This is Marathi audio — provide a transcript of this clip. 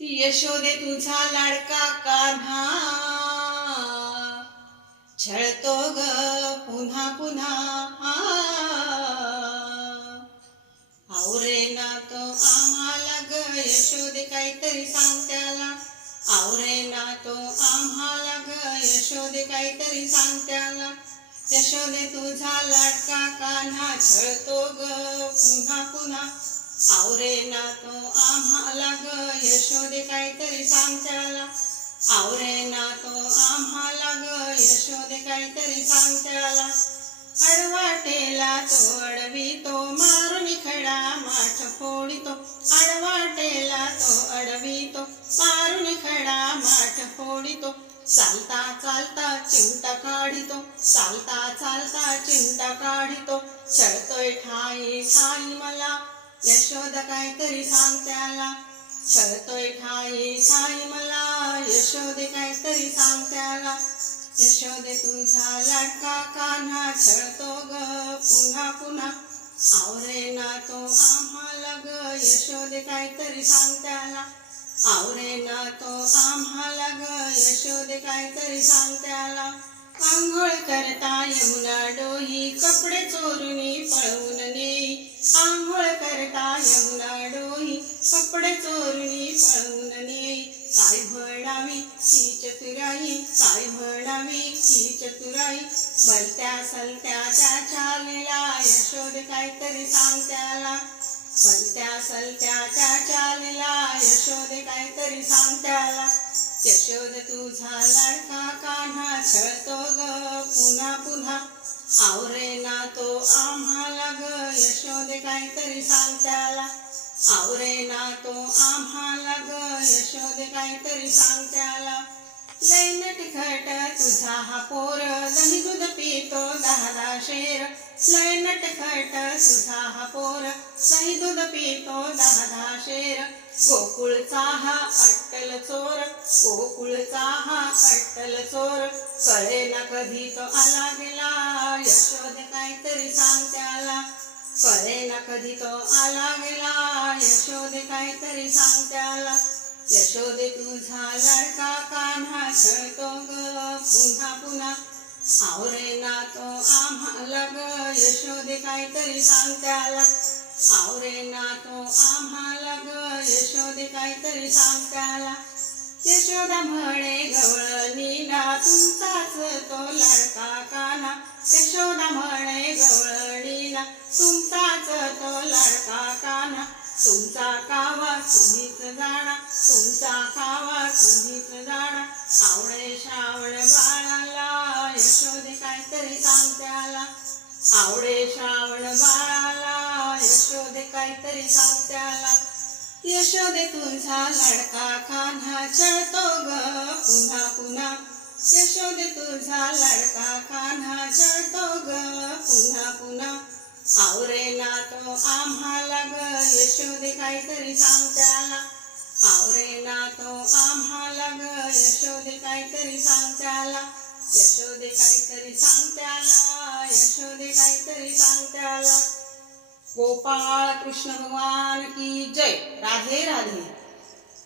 यशोदे तुझा लाडका कान्हा छळतो ग पुन्हा पुन्हा आवरे ना तो आम्हाला ग यशोदे काहीतरी सांग त्याला आवरे ना तो आम्हाला ग यशोदे काहीतरी सांग त्याला यशोदे तुझा लाडका कान्हा छळतो ग पुन्हा पुन्हा आवरे ना तो आम्हाला ग यशोदे काहीतरी सांग त्याला आवरे ना तो आम्हाला ग यशोदे काहीतरी सांग त्याला अडवाटेला तो अडवितो मारून खडा माठ फोडितो अडवाटेला तो अडवितो मारून खडा माठ फोडितो चालता चालता चिमटा काढितो चालता चालता चिमटा काढितो छळतोय ठाई ठाई मला यशोदा काहीतरी सांग त्याला छळतोय ठाई ठाई मला यशोदे काहीतरी सांग त्याला यशोदे तुझा लाडका कान्हा छळतो ग पुन्हा पुन्हा आवरे ना तो आम्हाला ग यशोदे काहीतरी सांग त्याला आवरे ना तो आम्हाला ग यशोदे काहीतरी सांग त्याला आंघोळ करता यमुना डोही कपडे चोरुनी पळवून नेई आंघोळ करता यमुना डोही कपडे चोरुनी पळवून नेई काय म्हणावी ती चतुराई काय म्हणावी ती चतुराई भलत्या सलत्याच्या चालीला यशोदे काहीतरी सांग त्याला भलत्या सलत्याच्या चालीला यशोदे काहीतरी सांग त्याला यशोदे तुझा लाडका कान्हा छळतो ग पुन्हा पुन्हा आवरे ना तो आम्हाला ग यशोदे काहीतरी सांग त्याला आवरे ना तो आम्हाला ग यशोदे काहीतरी सांग त्याला लय नटखट तुझा हा पोर दही दूध पितो 10 शेर लय नटखट तुझा हा पोर दही दूध पितो 10 शेर गोकुळचा हा अट्टल चोर गोकुळचा हा अट्टल चोर कळे ना कधी तो आला गेला यशोदे काहीतरी सांग त्याला कळे ना कधी तो आला गेला यशोदे काहीतरी सांग त्याला यशोदे तुझा लाडका कान्हा छळतो ग पुन्हा पुन्हा आवरे ना तो आम्हाला ग यशोदे काहीतरी सांग त्याला आवरे ना तो आम्हाला ग यशोदे काहीतरी सांग त्याला यशोदा म्हणे गवळणीला तुमचाच तो लाडका कान्हा यशोदा म्हणे गवळणीला तुमचाच तो लाडका कान्हा तुमचा कावा तुम्हीच जाणा तुमचा कावा तुम्हीच जाणा आवळे श्रावण बाळाला यशोदे काहीतरी सांग त्याला आवळे श्रावण बाळाला यशोदे काहीतरी सांग त्याला यशोदे तुझा लाडका कान्हा छळतो ग पुन्हा पुन्हा यशोदे तुझा लाडका कान्हा छळतो ग पुन्हा पुन्हा आवरे ना तो आम्हाला ग यशोदे काहीतरी सांग त्याला आवरे ना तो आम्हाला ग यशोदे काहीतरी सांग त्याला यशोदे काहीतरी सांग त्याला यशोदे काहीतरी सांग त्याला गोपाळ कृष्ण भगवान की जय राधे राधे।